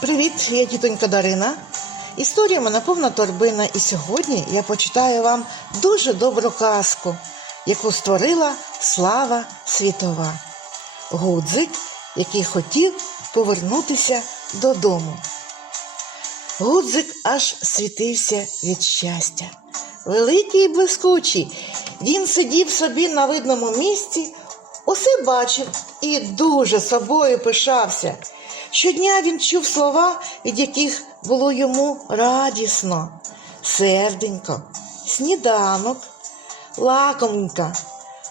Привіт, я тітонька Дарина. Історія мене повна торбина, і сьогодні я почитаю вам дуже добру казку, яку створила слава світова. Гудзик, який хотів повернутися додому. Гудзик аж світився від щастя. Великий і блискучий. Він сидів собі на видному місці, усе бачив і дуже собою пишався. Щодня він чув слова, від яких було йому радісно, серденько, сніданок, лакомка,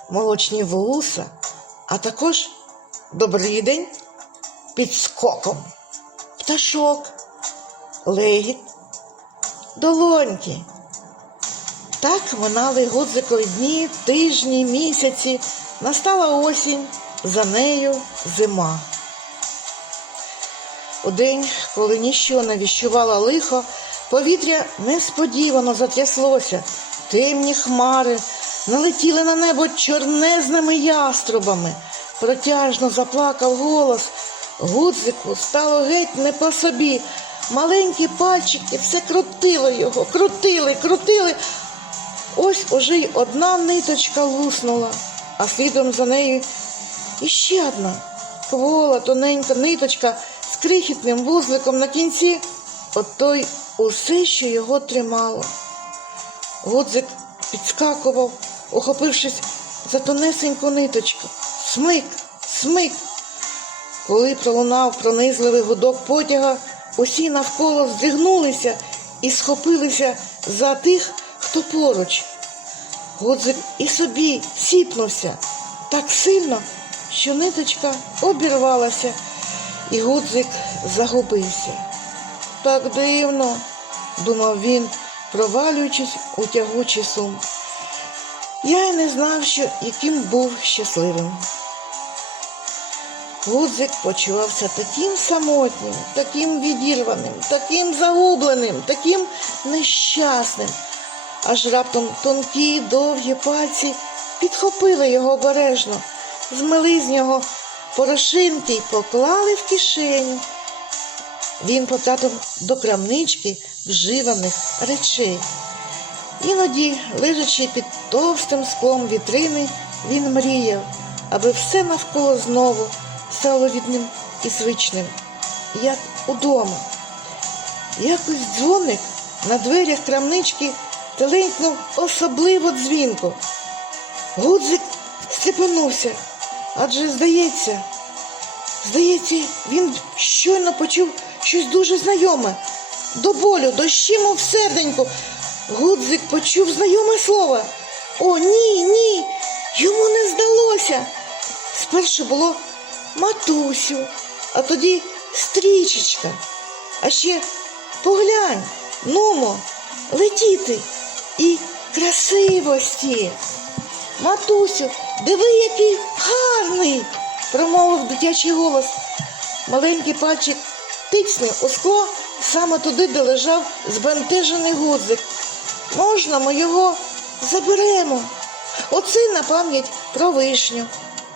молочні вуса, а також добрий день під скоком, пташок, легіт, долоньки. Так минали Гудзикові дні, тижні, місяці. Настала осінь, за нею зима. У день, коли ніщо не віщувало лихо, повітря несподівано затряслося, темні хмари налетіли на небо чорнезними яструбами. Протяжно заплакав голос. Гудзику стало геть не по собі. Маленькі пальчики все крутили його, крутили, крутили. Ось уже й одна ниточка луснула, а слідом за нею іще одна квола, тоненька ниточка крихітним вузликом на кінці, ото й усе, що його тримало. Гудзик підскакував, ухопившись за тонесеньку ниточку. Смик, смик. Коли пролунав пронизливий гудок потяга, усі навколо здригнулися і схопилися за тих, хто поруч. Гудзик і собі сіпнувся так сильно, що ниточка обірвалася, і Гудзик загубився. Так дивно, думав він, провалюючись у тягучий сум. Я й не знав, що яким був щасливим. Гудзик почувався таким самотнім, таким відірваним, таким загубленим, таким нещасним. Аж раптом тонкі, довгі пальці підхопили його обережно, змили з нього порошинки поклали в кишеню. Він потрапив до крамнички вживаних речей. Іноді, лежачи під товстим склом вітрини, він мріяв, аби все навколо знову стало рідним і звичним, як удома. Якось дзвоник на дверях крамнички теленькнув особливо дзвінко. Гудзик стрепенувся, адже здається, здається, він щойно почув щось дуже знайоме. До болю, дощимо в серденьку. Гудзик почув знайоме слово. О, ні, ні, йому не здалося. Спершу було матусю, а тоді стрічечка. А ще поглянь, нумо, летіти і красивості. Матусю, диви, який гарний, промовив дитячий голос. Маленький пальчик тицнув у скло саме туди, де лежав збентежений гудзик. Можна ми його заберемо. Оцей на пам'ять про вишню,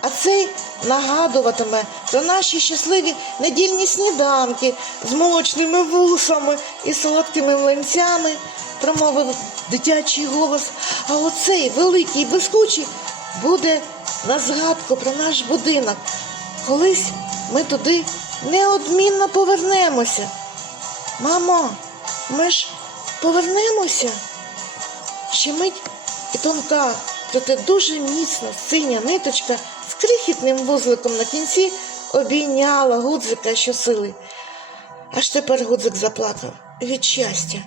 а цей нагадуватиме про наші щасливі недільні сніданки з молочними вусами і солодкими млинцями, промовив дитячий голос. А оцей великий блискучий буде на згадку про наш будинок. Колись ми туди неодмінно повернемося. Мамо, ми ж повернемося? Ще мить і тонка, проте дуже міцна синя ниточка з крихітним вузликом на кінці обійняла гудзика щосили. Аж тепер гудзик заплакав від щастя,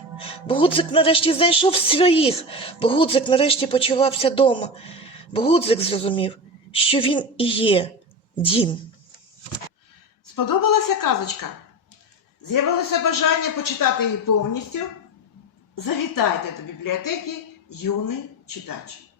бо гудзик нарешті знайшов своїх, бо гудзик нарешті почувався дома, бо гудзик зрозумів, що він і є дім. Сподобалася казочка? З'явилося бажання почитати її повністю? Завітайте до бібліотеки юний читач.